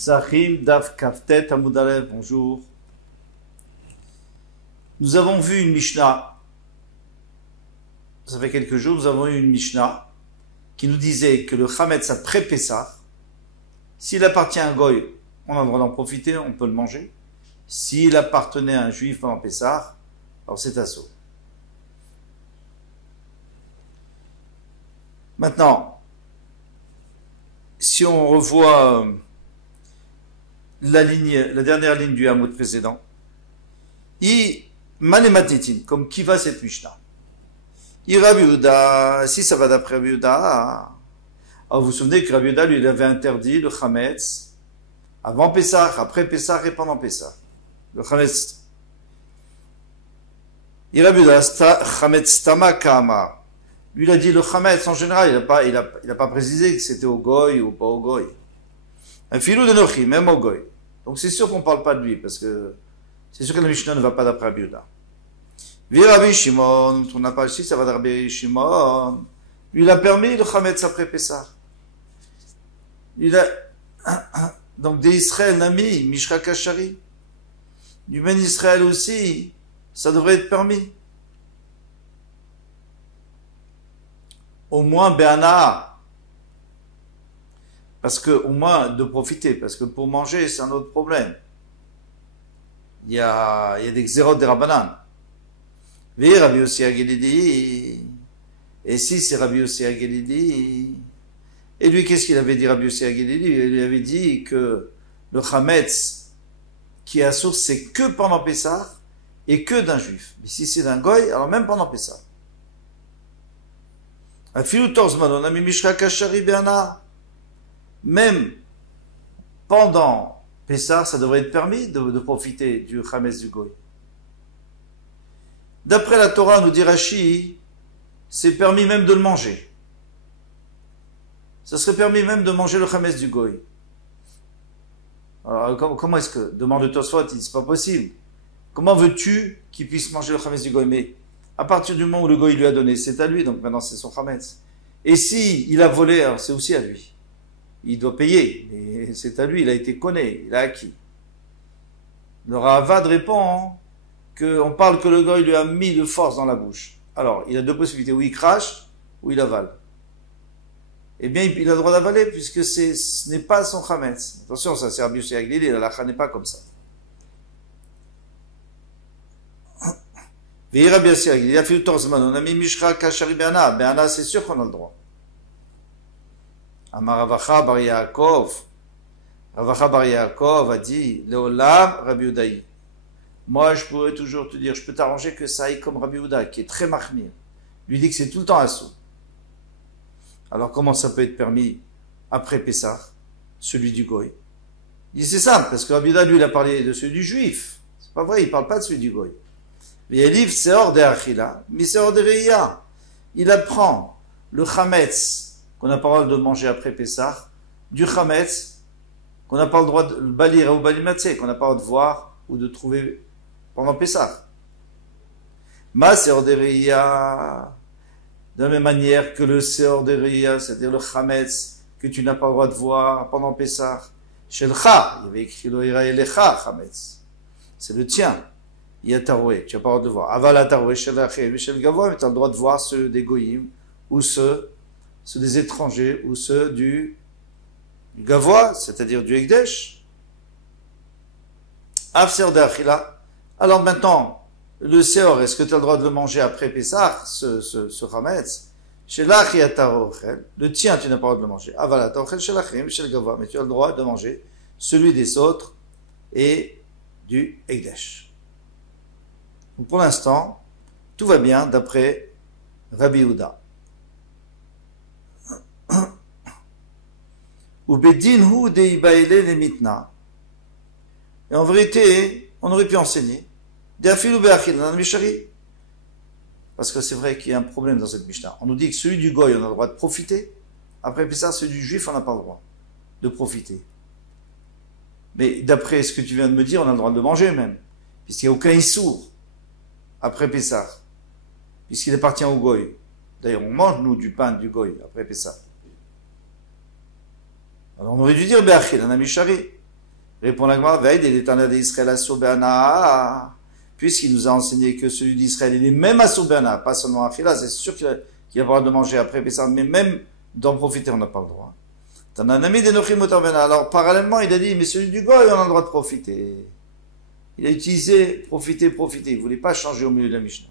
Sahim Daf Kaftet Amudalev, bonjour. Nous avons vu une Mishnah. Ça fait quelques jours, nous avons eu une Mishnah qui nous disait que le Chametz après Pessah, s'il appartient à un goy, on a le droit d'en profiter, on peut le manger. S'il appartenait à un juif pendant Pessah, alors c'est assaut. Maintenant, si on revoit la dernière ligne du hamoud précédent, comme qui va cette Mishnah? Rabbi Yehuda, si ça va d'après Rabbi Yehuda, alors vous vous souvenez que Rabbi Yehuda, lui, il avait interdit le Chametz avant Pessah, après Pessah et pendant Pessah. Le Chametz. Rabbi Yehuda, Chametz Tama Kama. Lui, il a dit le Chametz en général, il a pas précisé que c'était au goy ou pas au goy. Un filou de Nochi, même au goy. Donc c'est sûr qu'on ne parle pas de lui, parce que c'est sûr que la Mishnah ne va pas d'après Rabbi Yehuda. Rabbi Shimon, on n'a pas ici, ça va de Rabbi Shimon. Lui, il a permis le Chametz après Pessah. Donc des Israël Nami, Mishra Kashari. Du Ben Israël aussi, ça devrait être permis. Au moins Béana. Parce que, au moins, de profiter. Parce que pour manger, c'est un autre problème. Il y a des xérotes des Rabbanan. Oui, Rabbi Yossi Agelidi. Et si c'est Rabbi Yossi Agelidi. Et lui, qu'est-ce qu'il avait dit, Rabbi Yossi Agelidi? Il lui avait dit que le Chametz qui est à source, c'est que pendant Pessah et que d'un juif. Mais si c'est d'un goy, alors même pendant Pessah. Même pendant Pessah, ça devrait être permis de profiter du Chametz du goy. D'après la Torah, nous dit Rashi, c'est permis même de le manger. Ça serait permis même de manger le Chametz du goy. Alors, comment est-ce que, demande Tosfot, il dit, c'est pas possible. Comment veux-tu qu'il puisse manger le Chametz du goy? Mais à partir du moment où le goy lui a donné, c'est à lui, donc maintenant c'est son Chametz. Et si il a volé, alors c'est aussi à lui. Il doit payer, mais c'est à lui, il a été conné, il a acquis. Le Ravad répond qu'on parle que le goy lui a mis de force dans la bouche. Alors, il a deux possibilités, ou il crache, ou il avale. Eh bien, il a le droit d'avaler, puisque ce n'est pas son Chametz. Attention, ça c'est Rabbi Yossi Aglili, la lacha n'est pas comme ça. Rabbi Yossi Aglili, il a fait le torzman, on a mis Mishra Kashari Be'ana. Be'ana, c'est sûr qu'on a le droit. Amar Ravacha Bar Yaakov. Ravacha Bar Yaakov a dit, Leolam Rabbi Yehudaï. Moi, je pourrais toujours te dire, je peux t'arranger que ça aille comme Rabbi Yehuda, qui est très mahmir. Lui dit que c'est tout le temps assaut. Alors, comment ça peut être permis après Pessah, celui du goy? Il dit, c'est simple, parce que Rabbi Yehuda, lui, il a parlé de celui du juif. C'est pas vrai, il parle pas de celui du goy. Mais Elif, c'est hors de Achila, mais c'est hors de Reya. Il apprend le Chametz, qu'on n'a pas le droit de manger après Pessah, du Chametz, qu'on n'a pas le droit de le balir ou balimatse, qu'on n'a pas le droit de voir ou de trouver pendant Pessah. Ma Seor de Reya, de la même manière que le Seor de Reya, c'est-à-dire le Chametz, que tu n'as pas le droit de voir pendant Pessah. Chez le Cha, il y avait écrit le Ira Elecha, Chametz. C'est le tien. Il y a Taroué, tu n'as pas le droit de voir. Aval à Taroué, chez l'Aché, chez le Gavois, mais tu as le droit de voir ceux des Goyim, ou ceux des étrangers, ou ceux du Gavois, c'est-à-dire du Ekdesh. Afser de Achila. Alors maintenant, le Seor, est-ce que tu as le droit de le manger après Pessah, ce Chametz? Chez l'Achi Atarochel, le tien, tu n'as pas le droit de le manger. Aval à Taroué, chez l'Aché, chez le Gavois, mais tu as le droit de manger celui des autres et du Ekdesh. Donc pour l'instant, tout va bien d'après Rabbi Yehuda. Et en vérité, on aurait pu enseigner parce que c'est vrai qu'il y a un problème dans cette Mishnah. On nous dit que celui du goy, on a le droit de profiter. Après ça, celui du juif, on n'a pas le droit de profiter. Mais d'après ce que tu viens de me dire, on a le droit de manger même, puisqu'il n'y a aucun issour après Pessah, puisqu'il appartient au goy. D'ailleurs, on mange, nous, du pain du goy après Pessah. Alors on aurait dû dire Be'achil, un amishari. Répond la Gemara, Veille des l'Éternel d'Israël à Sobéana, puisqu'il nous a enseigné que celui d'Israël, il est même à Sobéana, pas seulement à Phila, c'est sûr qu'il a le droit de manger après Pessah, mais même d'en profiter, on n'a pas le droit. Alors, parallèlement, il a dit, mais celui du Goy, on a le droit de profiter. Il a utilisé profiter. Il ne voulait pas changer au milieu de la Mishnah.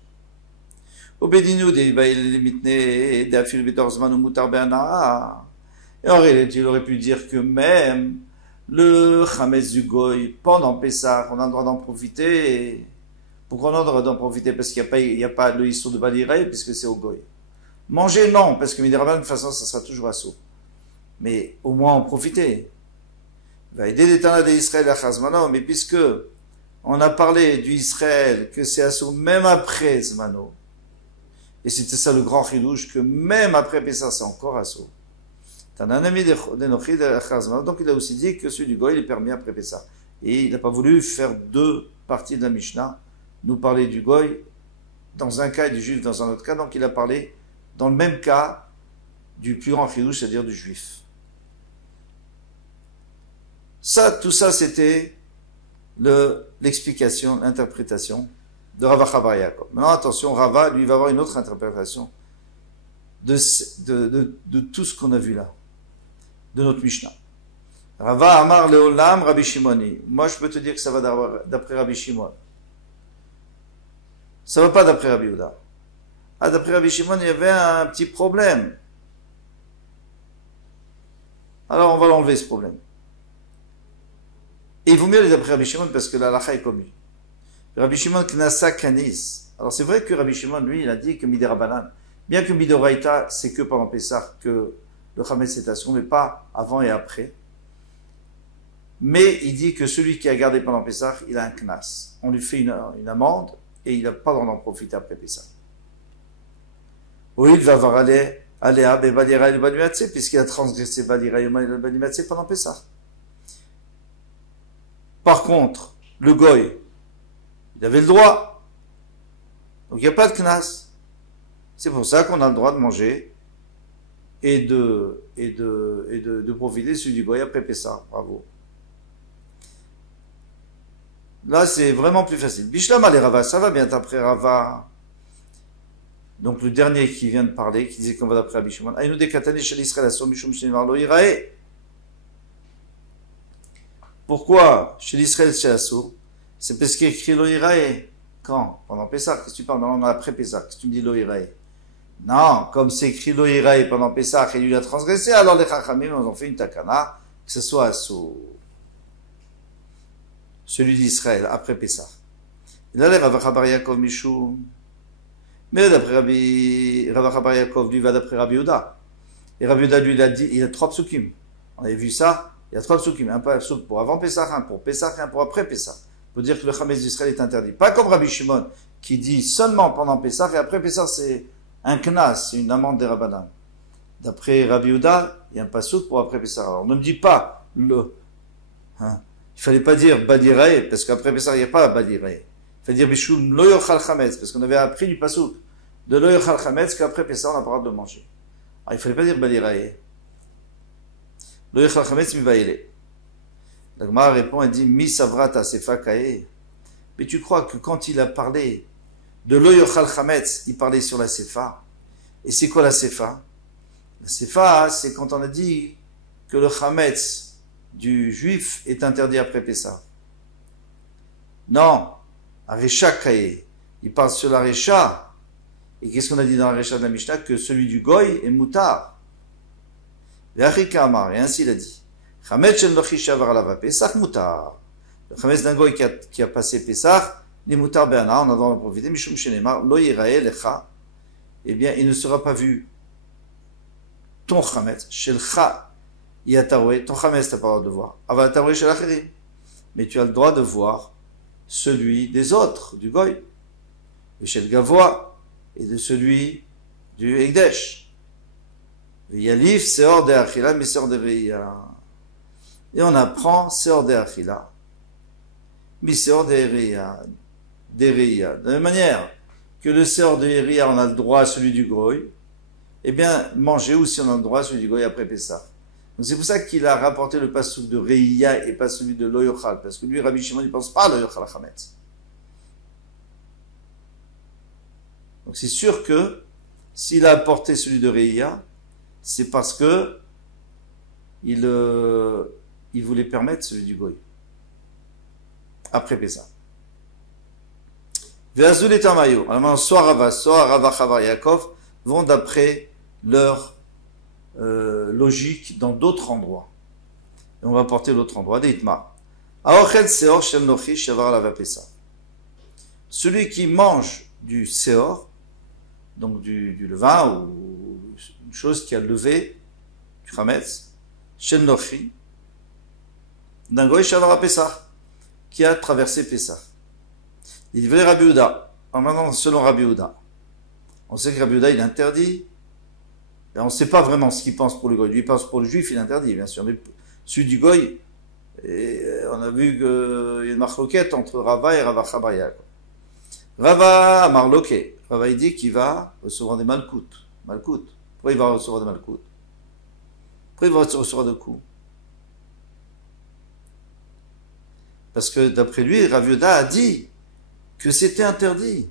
Et en réalité, il aurait pu dire que même le Chametz du Goy, pendant Pessah, on a le droit d'en profiter. Pourquoi on a le droit d'en profiter? Parce qu'il n'y a pas le histoire de Balirei, puisque c'est au Goy. Manger, non, parce que Midiraban, de toute façon, ça sera toujours assaut. Mais au moins en profiter. Va aider l'Éternel d'Israël à Chazmano, mais puisque on a parlé du Israël, que c'est assaut même après Zmano, et c'était ça le grand chidouche, que même après Pessah, c'est encore assaut. T'as un ami de Chazmano, donc il a aussi dit que celui du Goy, il est permis après Pessah. Et il n'a pas voulu faire deux parties de la Mishnah, nous parler du Goy dans un cas et du Juif dans un autre cas, donc il a parlé dans le même cas du plus grand chidouche, c'est-à-dire du Juif. Ça, tout ça, c'était l'explication, l'interprétation de Rava Chabar Yaakov. Maintenant, attention, Rava, lui, va avoir une autre interprétation de tout ce qu'on a vu là, de notre Mishnah. Rava Amar Leolam Rabbi Shimoni. Moi, je peux te dire que ça va d'après Rabbi Shimon. Ça va pas d'après Rabbi Yehuda. Ah, d'après Rabbi Shimon, il y avait un petit problème. Alors, on va l'enlever, ce problème. Et il vaut mieux aller d'après Rabbi Shimon parce que la halakha est comme lui. Rabbi Shimon Knasa Kanis. Alors c'est vrai que Rabbi Shimon, lui, il a dit que Midirabanan, bien que Midoraita, c'est que pendant Pessah que le Chametz est assaut, mais pas avant et après. Mais il dit que celui qui a gardé pendant Pessah, il a un Knas. On lui fait une amende et il n'a pas le droit d'en profiter après Pessah. Oui, il va avoir Aléa Bebalira el Banuatse, puisqu'il a transgressé Balira el Banuatse pendant Pessah. Par contre, le Goy, il avait le droit. Donc il n'y a pas de Knas. C'est pour ça qu'on a le droit de manger et de profiter celui du Goy après Pessah. Bravo. Là, c'est vraiment plus facile. Bishlam ale Rava, ça va bien d'après Rava. Donc le dernier qui vient de parler, qui disait qu'on va d'après Rabbi Shimon. Aïnou de Katane shel Israël asom mishum shenimar lo yirae. Pourquoi chez l'Israël chez Assour? C'est parce qu'il écrit lo yirae. Quand? Pendant Pessah. Qu'est-ce que tu parles? Non, après Pessah. Qu'est-ce que tu me dis lo yirae? Non, comme c'est écrit lo yirae pendant Pessah et lui a transgressé, alors les Chachamim ont fait une takana, que ce soit Assour. Celui d'Israël après Pessah. Il a l'air Rava Chabar Yaakov Mishum. Mais d'après Rava Chabar Yaakov, lui va d'après Rabbi Yehuda. Et Rabbi Yehuda, lui, il a dit, il a 3 psukim. On avait vu ça. Il y a 3 psukim. Un psuk pour avant Pessah, un pour Pessah et un pour après Pessah. Pour dire que le Chametz d'Israël est interdit. Pas comme Rabbi Shimon, qui dit seulement pendant Pessah et après Pessah, c'est un knas, c'est une amende des Rabbanan. D'après Rabbi Yehuda, il y a un pasuk pour après Pessah. Alors, ne me dis pas il fallait pas dire Badirei, parce qu'après Pessah, il n'y a pas Badirei. Il fallait dire Bishum lo yochal chametz, parce qu'on avait appris du pasuk de lo yochal chametz qu'après Pessah, on n'a pas le droit de manger. Alors, il fallait pas dire Badirei. Lo yochal chametz mi vaïle. La Gemara répond, elle dit Mi savrata sefa kae. Mais tu crois que quand il a parlé de lo yochal chametz, il parlait sur la sefa. Et c'est quoi la sefa? La sefa, c'est quand on a dit que le chametz du juif est interdit après Pessah. Non, Arecha Kaye, il parle sur la Recha. Et qu'est-ce qu'on a dit dans la Recha de la Mishnah? Que celui du Goy est moutar. Et ainsi il a dit. Chametz shel nochi shavar alava Pesach moutar. Le chametz d'un Goy qui a passé Pessah, ni moutar be'ana, on a droit de profiter, mishum shenemar, lo yirae lecha. Eh bien, il ne sera pas vu ton chametz, shel cha. Ton chametz, tu n'as pas le droit de voir. Aval chez l'achirim. Mais tu as le droit de voir celui des autres, du Goy. Et chez le Gavois, et de celui du Ekdesh. Yalif, c'est hors de Achila, mais c'est hors de Reya. Et on apprend, c'est hors de Achila. Mais c'est hors de Reya. De la même manière que le Seor de Reya, on a le droit à celui du Goy. Eh bien, manger aussi, on a le droit à celui du Goy après Pessah. Donc c'est pour ça qu'il a rapporté le passouk de Reiya et pas celui de Lo Yochal, parce que lui, Rabbi Shimon, il pense pas à Lo Yochal Chametz. Donc c'est sûr que s'il a apporté celui de Reiya, c'est parce que il voulait permettre celui du Goy. Après Pessah. Ve'azul et Tamayo. Alors maintenant, soit Rava Chavar Yaakov vont d'après leur logique dans d'autres endroits. Et on va porter l'autre endroit. Deitma. Aochel Seor Shel Nochi Shavar Lava Pessah. Celui qui mange du Seor, donc du levain ou une chose qui a levé du Chametz, Shel Nochi, d'un Goy Shavar Pessah, qui a traversé Pessah. Il veut Rabbi Yehuda. Alors maintenant, selon Rabbi Yehuda, on sait que Rabbi Yehuda, il interdit. Et on ne sait pas vraiment ce qu'il pense pour le Goy. Lui, il pense pour le juif, il interdit, bien sûr. Mais celui du Goy, on a vu qu'il y a une marloquette entre Rava et Rava Chabaya. Rava a marloqué. Rava, il dit qu'il va recevoir des malkoutes. Malkoutes. Pourquoi il va recevoir des malkoutes? Pourquoi il va recevoir des coups? Parce que d'après lui, Rabbi Yehuda a dit que c'était interdit.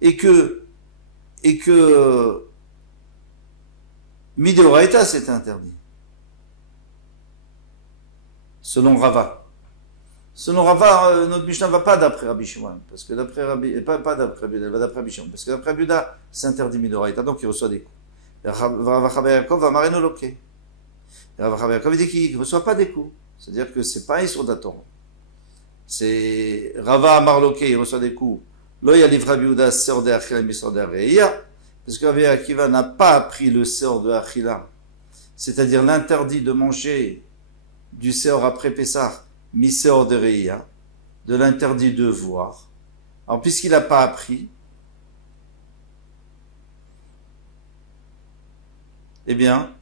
Et que Mideoraita c'était interdit. Selon Rava. Selon Rava, notre Mishnah ne va pas d'après Rabbi Shimon. Parce que d'après Rabbi, pas d'après Rabbi Yehuda, elle va d'après Rabbi Shimon. Parce que d'après Rabbi Yehuda, c'est interdit Mideoraita, donc il reçoit des coups. Rava Chaber Yaakov va marrer nos loquets. Rava Chaber Yaakov dit qu'il ne reçoit pas des coups. C'est-à-dire que c'est pas un sur d'Aton. C'est Rava Marloqué, il reçoit des coups. Lo yaliv Rabbi Yehuda sort de Achila misor de Reiya. Parce que Rabbi Akiva n'a pas appris le sort de Achila. C'est-à-dire l'interdit de manger du sort après Pessah, misor de Reiya. De l'interdit de voir. Alors puisqu'il n'a pas appris, eh bien,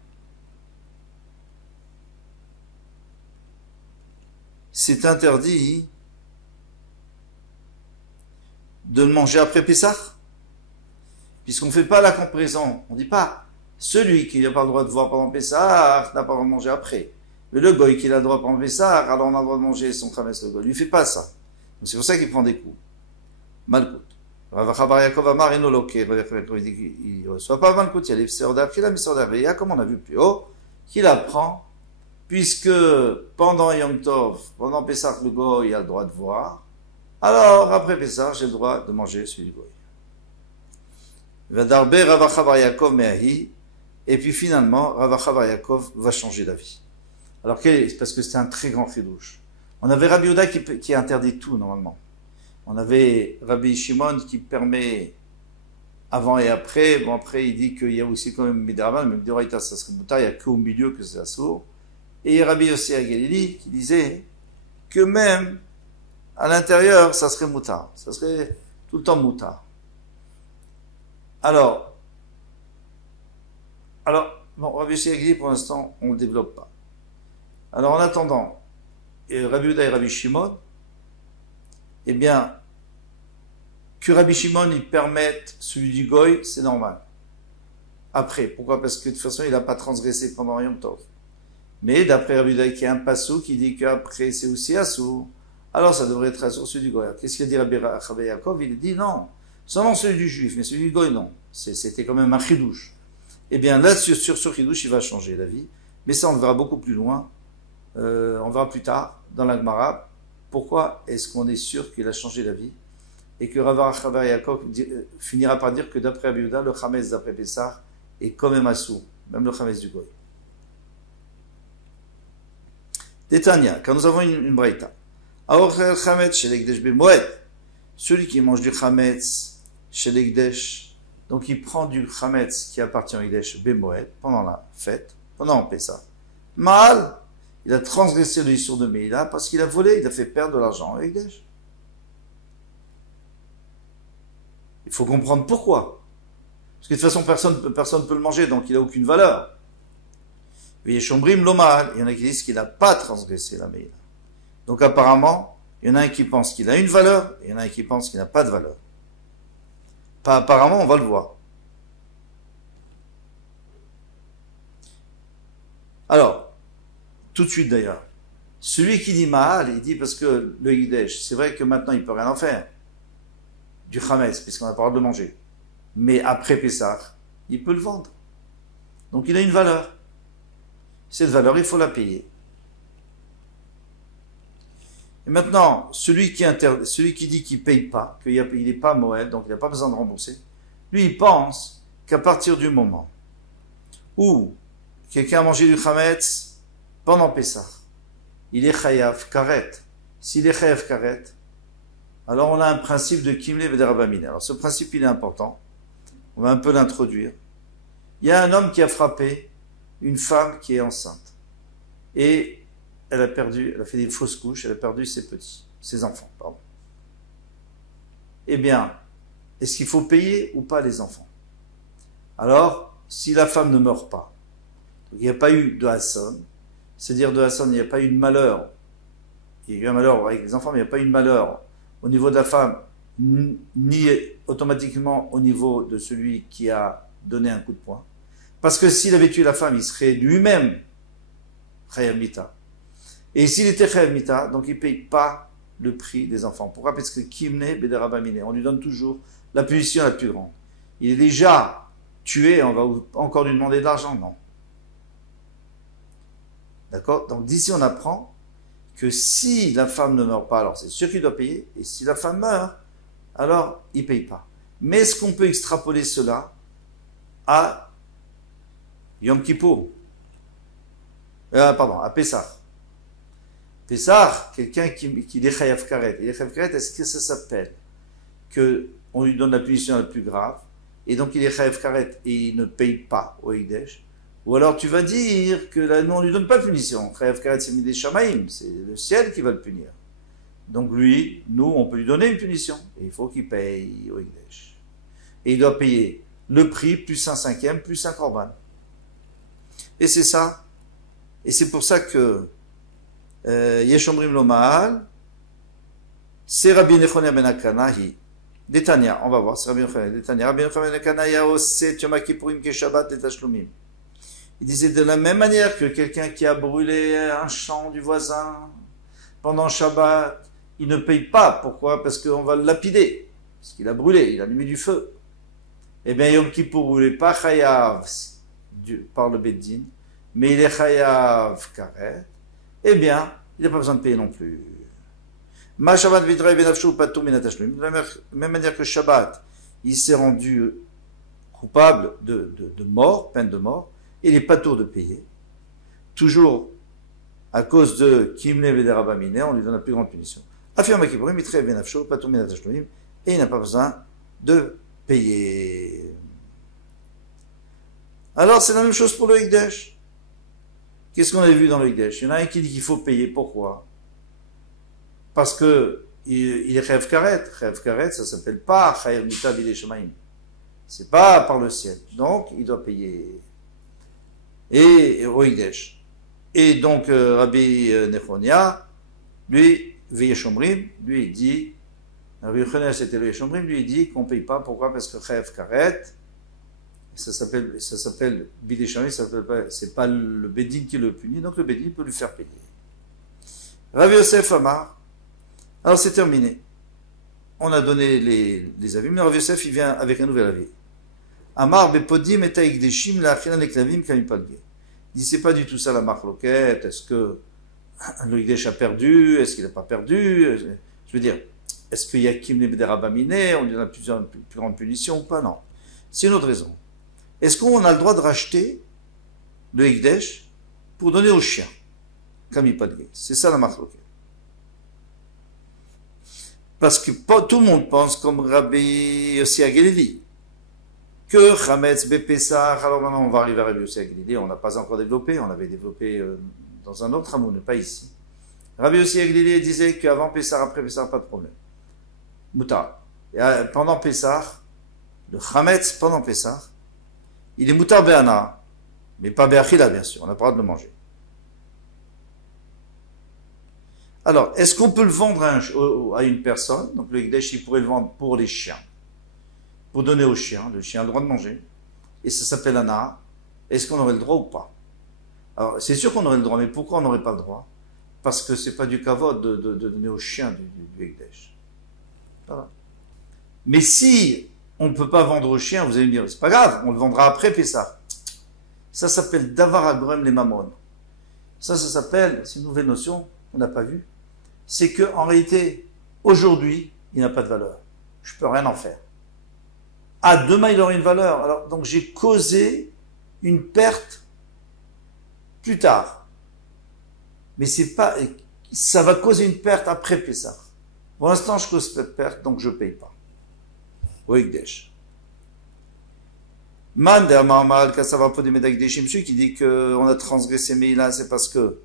c'est interdit de le manger après Pessah. Puisqu'on ne fait pas la comparaison. On ne dit pas, celui qui n'a pas le droit de voir pendant Pessah n'a pas le droit de manger après. Mais le goy qui a le droit pendant Pessah, alors on a le droit de manger son chametz le goy. Lui, il ne fait pas ça. Donc c'est pour ça qu'il prend des coups. Malkout. Rav Chabar Yaakov Amar Enoloke. Il ne reçoit pas Malkout. Il y a les Seor d'Achila, mais Seor d'Areya, comme on a vu plus haut, qu'il apprend, puisque pendant Yom Tov, pendant Pessah, le goy a le droit de voir. Alors, après Pessah, j'ai le droit de manger celui du goy. Vadarbe Rav Chabar Yaakov Meahi. Et puis finalement, Rav Chabar Yaakov va changer d'avis. Alors, parce que c'était un très grand chidouche. On avait Rabbi Yehuda qui interdit tout, normalement. On avait Rabbi Shimon qui permet avant et après. Bon, après, il dit qu'il y a aussi quand même Midraban, mais Midoraita, ça serait moutar, il n'y a qu'au milieu que c'est assourd. Et Rabbi Yossi à Galilée qui disait que même à l'intérieur, ça serait moutar. Ça serait tout le temps moutar. Alors, bon, Rabbi Yossi à Galilée, pour l'instant, on ne le développe pas. Alors, en attendant, Rabbi Yehuda et Rabbi Shimon, eh bien, que Rabbi Shimon, il permette celui du Goy, c'est normal. Après, pourquoi? Parce que de toute façon, il n'a pas transgressé pendant Yom Tov. Mais d'après Rabbi Yehuda, qui a un passou qui dit qu'après, c'est aussi assour, alors ça devrait être assour celui du Goy. Qu'est-ce qu'il a dit Rabbi Chaber Yaakov? Il a dit non, seulement celui du Juif, mais celui du Goy, non. C'était quand même un chidouche. Eh bien, là, sur ce chidouche, il va changer d'avis. Mais ça, on le verra beaucoup plus loin. On verra plus tard dans la Gemara pourquoi est-ce qu'on est sûr qu'il a changé d'avis et que Rav Chaber Yaakov finira par dire que d'après Rabbi Yehuda, le chametz d'après Pessah est quand même assour, même le chametz du Goy. Détania, quand nous avons une braïta, Aochel chametz shel ekdesh b'moed, celui qui mange du chametz shel ekdesh, donc il prend du chametz qui appartient au ekdesh b'moed pendant la fête, pendant Pessah, mal. Il a transgressé le Issour de Meïla parce qu'il a volé, il a fait perdre de l'argent avec Ekdesh. Il faut comprendre pourquoi. Parce que de toute façon, personne ne peut le manger, donc il n'a aucune valeur. Il y en a qui disent qu'il n'a pas transgressé la Meïla. Donc apparemment, il y en a un qui pense qu'il a une valeur, et il y en a un qui pense qu'il n'a pas de valeur. Pas apparemment, on va le voir. Alors, tout de suite d'ailleurs, celui qui dit Mahal, il dit parce que le Higdesh, c'est vrai que maintenant il peut rien en faire, du Chametz, puisqu'on n'a pas le droit de le manger. Mais après Pessah, il peut le vendre. Donc il a une valeur. Cette valeur, il faut la payer. Et maintenant, celui qui dit qu'il ne paye pas, qu'il n'est pas Moël, donc il n'a pas besoin de rembourser, lui, il pense qu'à partir du moment où quelqu'un a mangé du Chametz pendant Pessah, il est Chayav Karet. S'il est Chayav Karet, alors on a un principe de Kimle Vederabamine. Alors ce principe, il est important. On va un peu l'introduire. Il y a un homme qui a frappé une femme qui est enceinte. Et elle a fait des fausses couches, elle a perdu ses enfants, pardon. Eh bien, est-ce qu'il faut payer ou pas les enfants? Alors, si la femme ne meurt pas, donc il n'y a pas eu de Hassan, c'est-à-dire de Hassan, il n'y a pas eu de malheur. Il y a eu un malheur avec les enfants, mais il n'y a pas eu de malheur au niveau de la femme, ni automatiquement au niveau de celui qui a donné un coup de poing. Parce que s'il avait tué la femme, il serait lui-même Chayav Mita. Et s'il était Chayav Mita, donc il ne paye pas le prix des enfants. Pourquoi? Parce que Kimne Bederabamine, on lui donne toujours la punition la plus grande. Il est déjà tué, on va encore lui demander de l'argent? Non. D'accord? Donc d'ici on apprend que si la femme ne meurt pas, alors c'est sûr qu'il doit payer, et si la femme meurt, alors il ne paye pas. Mais est-ce qu'on peut extrapoler cela à Yom Kippour? À Pessah. Pessah, quelqu'un qui est Chayav Karet. Il est Chayav Karet, est-ce que ça s'appelle qu'on lui donne la punition la plus grave, et donc il est Chayav Karet et il ne paye pas au Higdesh? Ou alors tu vas dire que là, nous on ne lui donne pas de punition. Chayav Karet, c'est Midei Shamaim, c'est le ciel qui va le punir. Donc lui, nous, on peut lui donner une punition. Et il faut qu'il paye au Higdesh. Et il doit payer le prix plus un cinquième, plus un korban. Et c'est ça. Et c'est pour ça que Yeshomrim lo Mahal, c'est Rabbi Nechonia ben Akanahi. Détania, on va voir, c'est Rabbi Nechonia. Détania, Rabbi Nechonia ben Akanahi a osé Yom Kippourim ke Shabbat et Tashlumim. Il disait de la même manière que quelqu'un qui a brûlé un champ du voisin pendant Shabbat, il ne paye pas. Pourquoi? Parce qu'on va le lapider. Parce qu'il a brûlé, il a mis du feu. Eh bien, Yom Kippour, il n'est pas Chayav par le Beddin, mais il est Chayav Karet. Eh bien, il n'a pas besoin de payer non plus. Ma Shabbat Vidrei Benafshu Patur Minatashlim. De la même manière que Shabbat, il s'est rendu coupable de mort, peine de mort, et il n'est pas tour de payer. Toujours à cause de Kimne Vederabamine, on lui donne la plus grande punition. Affirme Kippourim, Vidrei Benafshu Patur Minatashlim, et il n'a pas besoin de payer. Alors, c'est la même chose pour le Higdesh. Qu'est-ce qu'on a vu dans le Higdesh? Il y en a un qui dit qu'il faut payer. Pourquoi? Parce que il est Chayav Karet. Chayav Karet, ça ne s'appelle pas Chayav Mita Bidei Shamaim. C'est pas par le ciel. Donc, il doit payer. Et au Higdesh. Et donc, Rabbi Nechonia, lui, Veyeshomrim, lui, il dit, Rabbi Nechonia, c'était le Veyeshomrim, lui, il dit qu'on ne paye pas. Pourquoi? Parce que Chayav Karet, ça s'appelle Bidei Shamaim, c'est pas le Bédine qui le punit, donc le Bédine peut lui faire payer. Rabbi Yosef Amar, alors c'est terminé. On a donné les avis, mais Rabbi Yosef, il vient avec un nouvel avis. Amar bepodim et taïkdeshim la'achilan leklavim kamipalge. Il dit, c'est pas du tout ça la marloquette. Est-ce que le Higdesh a perdu? Est-ce qu'il n'a pas perdu? Je veux dire, est-ce qu'il y a Kim Bederabamine? On lui donne plus grande punition ou pas? Non. C'est une autre raison. Est-ce qu'on a le droit de racheter le Higdesh pour donner aux chiens? Kamipalge. C'est ça la marloquette. Parce que tout le monde pense comme Rabbi Yossi Agelili, que Chametz Bepessah, alors maintenant on va arriver à Rabbi Yossi Agelili, on n'a pas encore développé, on avait développé dans un autre hamoun, pas ici. Rabbi Yossi Agelili disait qu'avant Pessah, après Pessah, pas de problème. Moutar. Pendant Pessah, le Chametz, pendant Pessah, il est Moutar Be'ana, mais pas Be'achila, bien sûr, on n'a pas le droit de le manger. Alors, est-ce qu'on peut le vendre à une personne? Donc le Higdesh, il pourrait le vendre pour les chiens, pour donner aux chiens. Le chien a le droit de manger, et ça s'appelle Ana. Est-ce qu'on aurait le droit ou pas? Alors, c'est sûr qu'on aurait le droit, mais pourquoi on n'aurait pas le droit? Parce que c'est pas du kavod de donner au chien du Ekdesh. Voilà. Mais si on ne peut pas vendre au chien, vous allez me dire, c'est pas grave, on le vendra après Pessah. Ça s'appelle Davar Agrem les Mamon. Ça s'appelle, c'est une nouvelle notion, on n'a pas vu. C'est que en réalité, aujourd'hui, il n'a pas de valeur. Je peux rien en faire. Ah, demain, il aura une valeur. Alors, donc, j'ai causé une perte plus tard. Mais c'est pas, ça va causer une perte après Pessah. Pour l'instant, je cause cette perte, donc je paye pas. Au Ekdesh. Man de Amarmal, Kassavar Podem Ekdeshim, celui qui dit qu'on a transgressé Meila, c'est parce que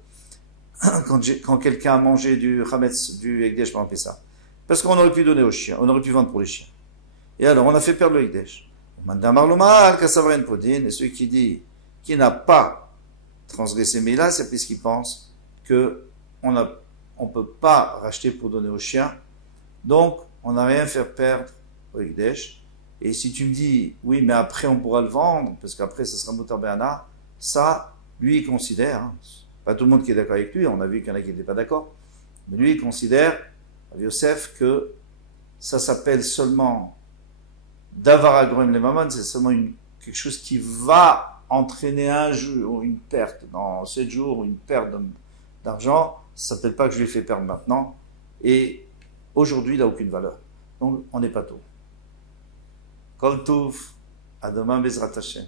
quand quelqu'un a mangé du Hametz, du Ekdesh pendant Pessah. Parce qu'on aurait pu donner aux chiens, on aurait pu vendre pour les chiens. Et alors, on a fait perdre le Ekdesh. Man de Amarlomal, Kassavar Podin, et celui qui dit qu'il n'a pas transgressé Meila, c'est parce qu'il pense qu'on peut pas racheter pour donner aux chiens. Donc, on n'a rien fait perdre au Ekdesh. Et si tu me dis, oui, mais après on pourra le vendre, parce qu'après ça sera Moutar Be'ana, ça, lui, il considère, hein, pas tout le monde qui est d'accord avec lui, on a vu qu'il y en a qui n'étaient pas d'accord, mais lui, il considère, Yosef, que ça s'appelle seulement Davar Agrem les Mamon, c'est seulement quelque chose qui va entraîner un jour, une perte dans 7 jours, une perte d'argent, ça ne s'appelle pas que je lui ai fait perdre maintenant, et aujourd'hui, il n'a aucune valeur. Donc, on n'est pas tôt. Kol Touf, à demain Bezrat Hashem.